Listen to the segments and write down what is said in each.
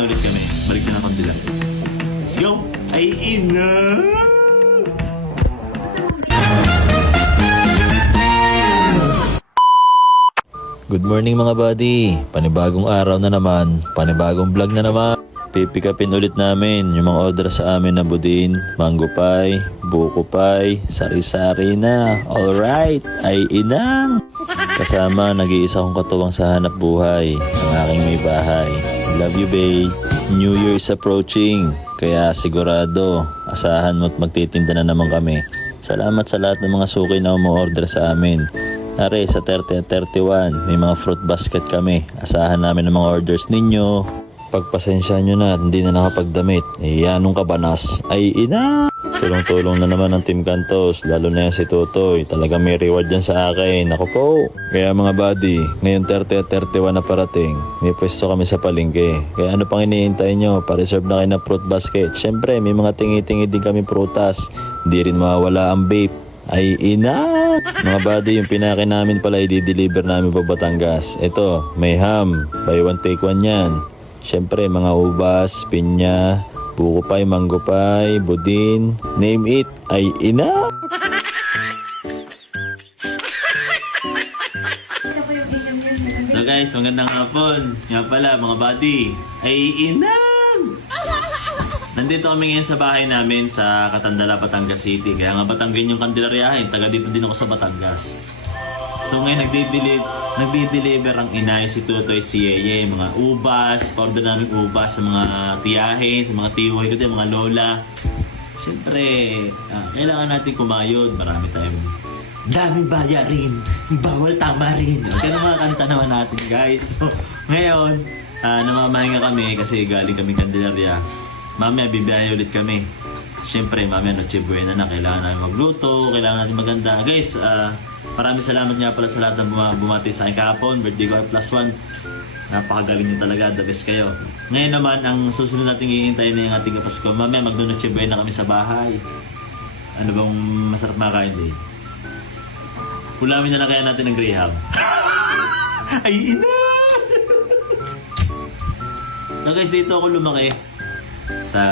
Ulit kami. Balik na ng konti lang. Let's go! Ay, ina! Good morning mga buddy. Panibagong araw na naman. Panibagong vlog na naman. Pipikapin ulit namin yung mga order sa amin na budin, mango pie, buko pie, sari-sari na. Alright, ay inang! Kasama, nag-iisa kong katuwang sa hanap buhay, ang aking may bahay. Love you, babe. New Year is approaching, kaya sigurado, asahan mo at magtitinda na naman kami. Salamat sa lahat ng mga suki na umu-order sa amin. Are, sa 30 at 31, may mga fruit basket kami. Asahan namin ang mga orders ninyo. Pagpasensya nyo na at hindi na nakapagdamit. Anong kabanas? Ay ina! Tulong-tulong na naman ng Team Cantos, lalo na yan si Tutoy. Talaga may reward yan sa akin. Ako po! Kaya mga buddy, ngayon 30 at 31 na parating. May pwesto kami sa palengke. Kaya ano pang iniintay nyo? Pa-reserve na kayo ng fruit basket. Siyempre, may mga tingi-tingi din kami prutas. Hindi rin mawawala ang vape. Ay ina! Mga buddy, yung pinakin namin pala i-deliver namin pa Batangas. Ito, may ham. Buy one take one yan. Siyempre, mga ubas, pinya, buko pie, mango pie, budin, name it, ay ina! So guys, magandang hapon. Nga pala, mga buddy, ay inang! Nandito kami ngayon sa bahay namin sa Katandala, Batangas City. Kaya nga Batanggen yung Candelaria, taga dito din ako sa Batangas. So ngayon nagdi-deliver ang inay, si Tutoy at si Yeye, mga ubas, pa-order namin ubas sa mga tiyahe, sa mga tiwoy ko din, mga lola. Siyempre, kailangan natin kumayod, marami tayong daming bayarin, bawal tamarin. Kaya mga kanta naman natin guys. So, ngayon, namamahinga kami kasi galing kami Candelaria. Mamaya bibiyahe ulit kami. Siyempre, mamaya Noche Buena na, kailangan namin magluto, kailangan natin maganda. Guys, maraming salamat nga pala sa lahat ng bumati sa akin kahapon. Birthday ko ay +1. Napakagaling nyo talaga, the best kayo. Ngayon naman, ang susunod natin hihintayin na yung ating Pasko. Mamaya mag-Noche Buena kami sa bahay. Ano bang masarap makain din? Ulamin na lang kaya natin ng Graham. Ay, ina! So guys, dito ako lumaki. Sa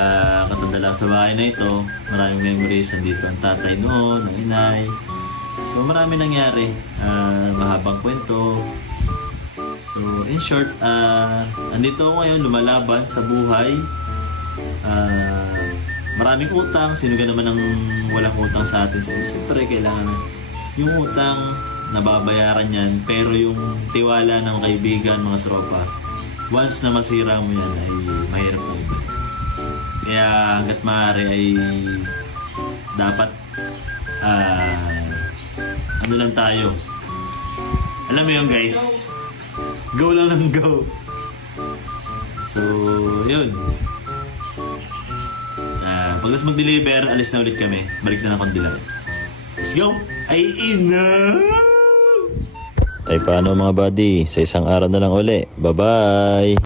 Katandala, sa bahay na ito, maraming memories. Nandito ang tatay noon, ang inay. So marami nangyari, mahabang kwento. So in short, andito ako ngayon, lumalaban sa buhay. Maraming utang, sino ka naman ang walang utang sa atin? Siyempre kailangan yung utang, nababayaran yan. Pero yung tiwala ng kaibigan, mga tropa, once na masira mo yan, ay mahirap na iba. Kaya hanggat maaari ay dapat ano lang tayo. Alam mo yun guys, go lang ng go. So yun, pagkas mag-deliver, alis na ulit kami. Balik na ng konti lang. Let's go! Ay ina! Ay paano mga buddy, sa isang araw na lang uli. Bye-bye!